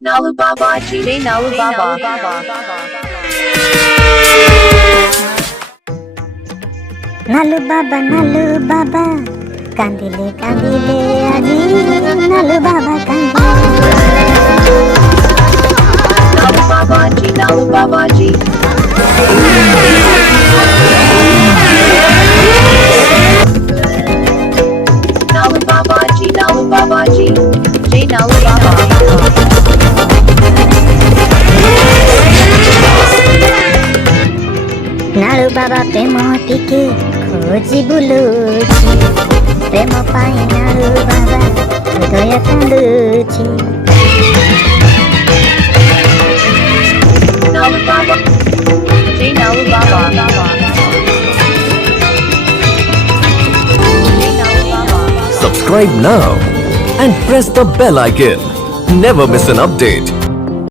Nalu Babaji, Jai Nalu Baba. নালু বাবা কান্দিলে কান্দিলে আজি নালু বাবা কান্দিলে Nalu Babaji, Nalu Babaji. Nalu Babaji, Nalu Babaji. Jai Nalu Baba. ନାଳୁ ବାବା ପ୍ରେମ ଟିକେ ଖୋଜି ବୁଲୁଛି ପ୍ରେମ ପାଇଁ ନାଳୁ ବାବା ହୃଦୟ କାନ୍ଦୁଛି Nalu Baba. Jai Nalu Baba. Jai Nalu Baba. Subscribe now and press the bell icon. Never miss an update.